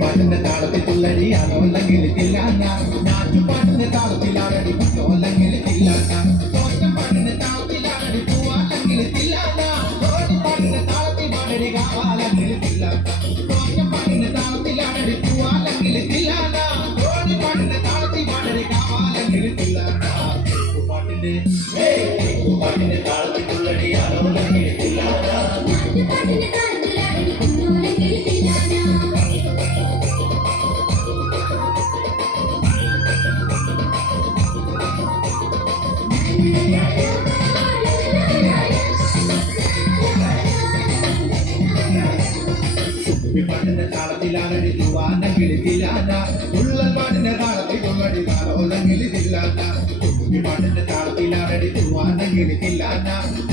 പാട്ടിന്റെ താളത്തിൽ തുള്ളടി അതോല്ലെങ്കിൽ തില്ലാന നാട്ടുപാട്ടിന്റെ താളത്തിലാണടി കുട്ടോല്ലെങ്കിൽ തില്ലാന തോറ്റപ്പാട്ടിന്റെ താളത്തിലാണടി പൂവാല്ലെങ്കിൽ തില്ലാന പാട്ടിന്റെ താളത്തിൽ പാടടി കാവാല്ലെങ്കിൽ തില്ലാന തോറ്റപ്പാട്ടിന്റെ താളത്തിലാണടി പൂവാല്ലെങ്കിൽ തില്ലാന പാട്ടിന്റെ താളത്തിൽ പാടടി കാവാല്ലെങ്കിൽ തില്ലാന പാട്ടിന്റെ താളത്തിൽ തുള്ളടി അതോല്ലെങ്കിൽ തില്ലാന പാട്ടിന്റെ താളത്തിലാണടി തൂവാനെങ്കിൽ തില്ലാന ഉള്ളപ്പാട്ടിന്റെ താളത്തിൽ കൊള്ളടി താളോലെങ്കിൽ തില്ലാന പാട്ടിന്റെ താളത്തിലാണടി തൂവാനെങ്കിൽ തില്ലാന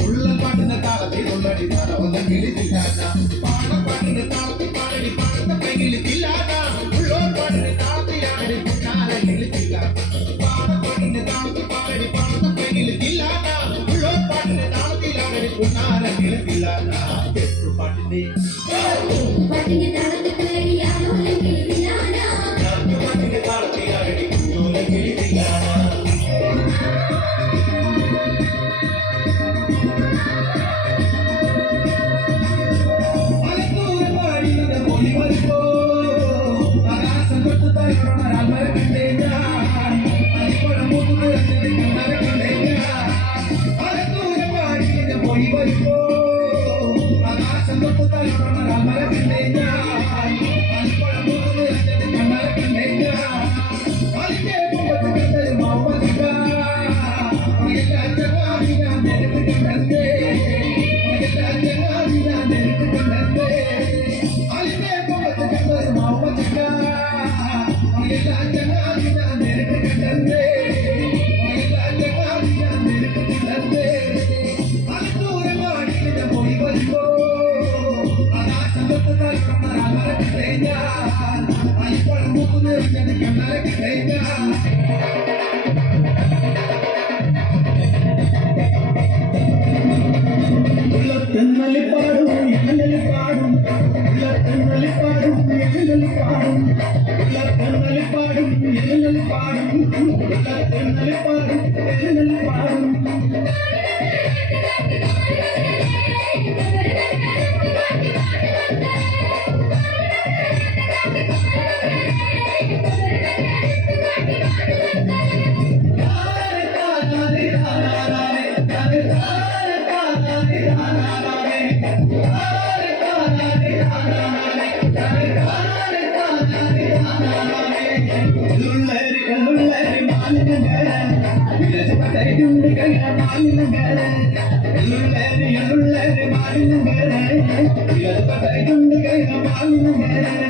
ഉള്ളപ്പാട്ടിന്റെ താളത്തിൽ കൊള്ളടി താളോലെങ്കിൽ തില്ലാന പാടപ്പാട്ടിന്റെ താളത്തിൽ പാടടി പാടത്തെങ്കിൽ തില്ലാന ഉള്ളോർപ്പാട്ടിന്റെ താളത്തിലാണടി കുട്ടാലെങ്കിൽ തില്ലാന പാടപ്പാട്ടിന്റെ താളത്തിൽ പാടടി പാടത്തെങ്കിൽ തില്ലാന ഉള്ളോർപ്പാട്ടിന്റെ താളത്തിലാണടി കുട്ടാലെങ്കിൽ തില്ലാന പാട്ടിന്റെ மாநிலங்க எள்ளுள்ளேரு மாநிலங்க இலப்பதை கொண்டு கைக மாநிலங்க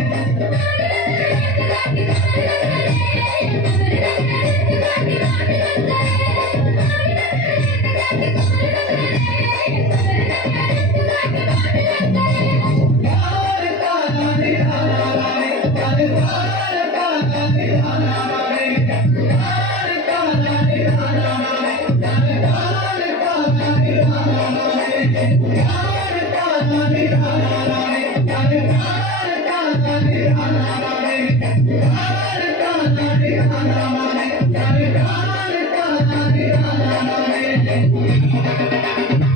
Thank you.